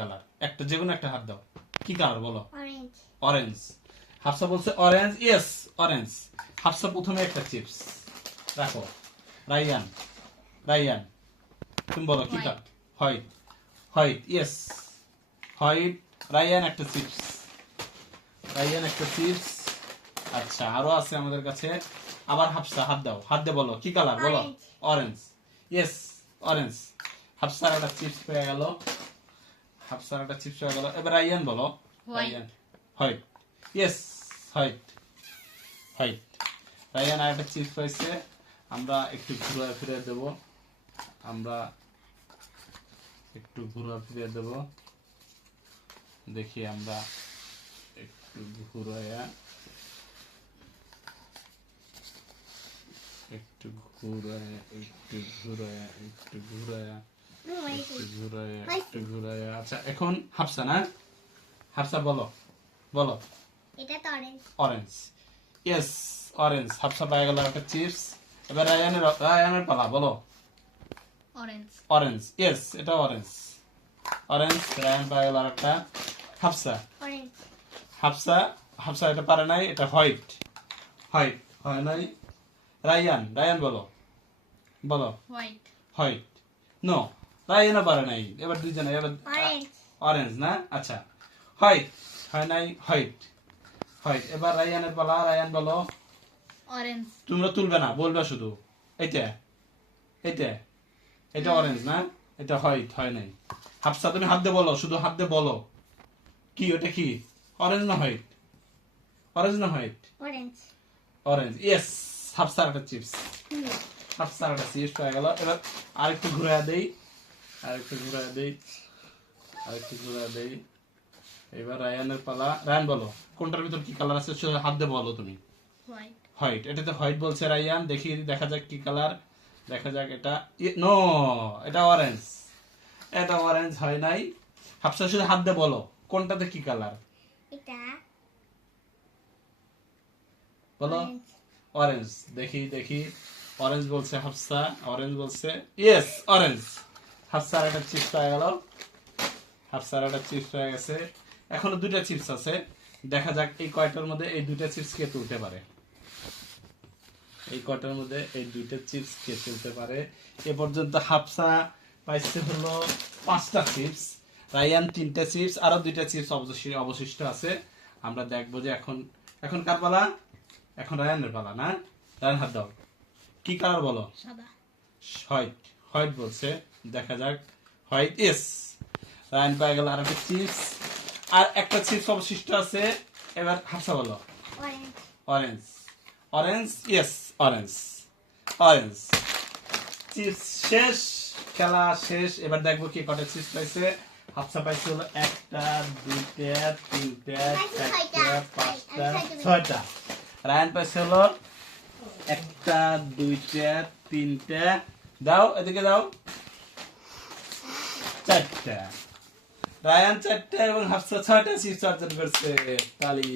Colour একটা যে কোনো একটা হাত দাও। কি কালার বলো? অরেঞ্জ হাফসা বলছে অরেঞ্জ ইয়েস অরেঞ্জ হাফসা প্রথমে একটা চিপস রাখো। রাইয়ান রাইয়ান। তুমি বলো কি colour white white yes white Rayan একটা চিপস রাইয়ান একটা চিপস আচ্ছা আরও আছে আমাদের কাছে। আবার হাফসা হাত দাও। হাত দিয়ে বলো কি কালার বলো। অরেঞ্জ ইয়েস অরেঞ্জ হাফসার একটা চিপস পেয়ে গেল। হাফসার একটা চিপস গেল এবার রাইয়ান বলো White. White yes white white Rayan আর একটা চিপস পাইছে আমরা একটু ঘুরে ফিরে দেব আমরা একটু ঘুরে ফিরে দেব দেখি আমরা একটু ঘুরাইয়া একটু ঘুরাইয়া একটু ঘুরাইয়া একটু ঘুরাইয়া আচ্ছা এখন হাফসা না? হাফসা বলো বলো। এটা তো orange orange yes orange Hafsa পায়ে গেল একটা চিপস। এবার রায়ানের রায়ানের পালা বলো। অরেঞ্জ অরেঞ্জ ইয়েস এটা অরেঞ্জ অরেঞ্জ রায়ান পায়ে গেল একটা হাফসা। অরেঞ্জ হাফসা হাফসা এটা পারে নাই এটা হোয়াইট। হোয়াইট হয় নাই। রায়ান রায়ান বলো। বলো। হোয়াইট হোয়াইট নো রায়ানও পারে নাই। এবার দুইজনে এবার অরেঞ্জ না? আচ্ছা। হোয়াইট হয় নাই হোয়াইট হোয়াইট এবার রায়ানের পালা। রায়ান বলো। অরেঞ্জ তোমরা তুলবে না বলবে শুধু। এটা এটা এটা অরেঞ্জ না? এটা হোয়াইট হয় নাই। হাফসা তুমি হাত দিয়ে বলো শুধু হাত দিয়ে বলো। কি ওটা কি? অরেঞ্জ না হোয়াইট অরেঞ্জ না হোয়াইট অরেঞ্জ অরেঞ্জ ইয়েস হাফসার একটা চিপস হাফসার একটা চিপস হয়ে গেল। এবার আরেকটু ঘুরে দেই। আরেকটু ঘুরে দেই। আরেকটু ঘুরে দেই। এবার রায়ানের পালা। রায়ান বলো কোনটার ভিতর কি কালার আছে? হাত দিয়ে বলো তুমি। হোয়াইট হোয়াইট এটাতে হোয়াইট বলছে রাইয়ান দেখি দেখা যাক কি কালার দেখা যাক এটা। নো এটা অরেঞ্জ এটা অরেঞ্জ হয় নাই। হাফসা শুধু হাত দিয়ে বলো কোনটাতে কি কালার এটা বলো। অরেঞ্জ দেখি দেখি। অরেঞ্জ বলছে হাফসা অরেঞ্জ বলছে ইয়েস অরেঞ্জ হাফসার একটা চিপস হয়ে গেল। হাফসার একটা চিপস হয়ে গেছে। এখনও দুইটা চিপস আছে। দেখা যাক এই কয়টার মধ্যে এই দুইটা চিপস কে তুলতে পারে। এই কয়টার মধ্যে এই দুইটা চিপস কে তুলতে পারে। এ পর্যন্ত হাফসা পাইছে হলো পাঁচটা চিপস। রায়ান তিনটা চিপস আরও দুইটা চিপস অবশিষ্ট অবশিষ্ট আছে। আমরা দেখব যে এখন এখন কার পালা? এখন রায়ানের পালা না? রায়ান হাত দাও। কি কালার বলো? সাদা। হোয়াইট। হোয়াইট বলছে দেখা যাক হোয়াইট ইয়েস রায়ান পায়ে গেল আর একটা চিপস আর একটা চিপস অবশিষ্ট আছে এবার হাফসা বলো। Orange orange orange yes orange orange chips শেষ খেলা শেষ এবার দেখব কি কটা চিপস পাইছে। হাফসা পাইছে হলো একটা দুইটা তিনটা চারটা পাঁচটা ছয়টা রায়ন পাইছে হলো একটা দুইটা তিনটা দাও এদিকে দাও। চারটা। রায়ান চারটা এবং হাফসা ছয়টা চিপস অর্জন করছে তালি।